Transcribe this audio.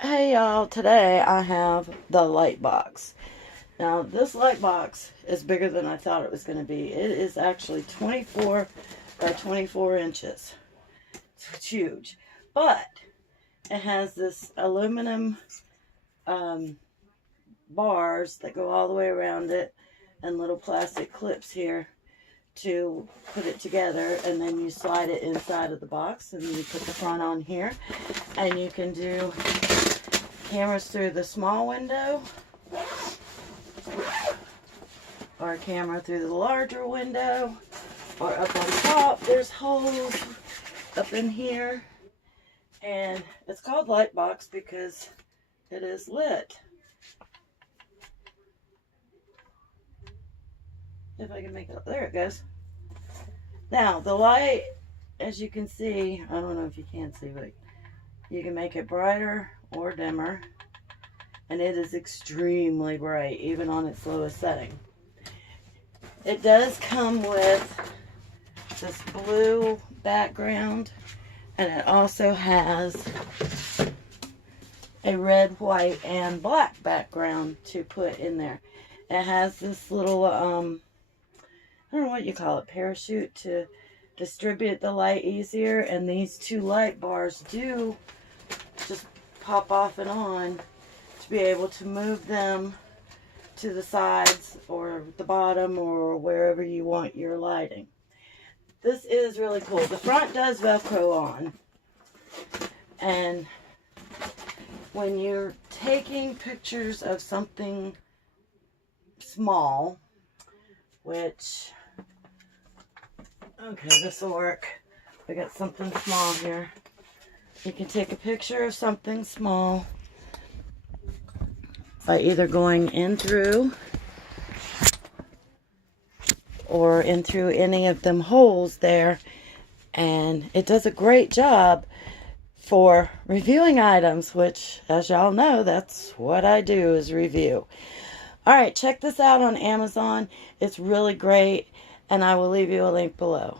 Hey y'all, today I have the LITEBOX. Now this LITEBOX is bigger than I thought it was going to be. It is actually 24 by 24 inches. It's huge. But it has this aluminum bars that go all the way around it and little plastic clips here to put it together, and then you slide it inside of the box and you put the front on here, and you can do cameras through the small window or a camera through the larger window, or up on top there's holes up in here, and it's called LITEBOX because it is lit. If I can make it up, there it goes. Now the light, as you can see, I don't know if you can see, but you can make it brighter or dimmer, and it is extremely bright even on its lowest setting. It does come with this blue background, and it also has a red, white, and black background to put in there. It has this little I don't know what you call it, parachute to distribute the light easier, and these two light bars do just pop off and on to be able to move them to the sides or the bottom or wherever you want your lighting. This is really cool. The front does Velcro on, and when you're taking pictures of something small, which, okay, this will work. We got something small here. You can take a picture of something small by either going in through or in through any of them holes there, and it does a great job for reviewing items, which, as y'all know, that's what I do, is review. Alright, check this out on Amazon. It's really great, and I will leave you a link below.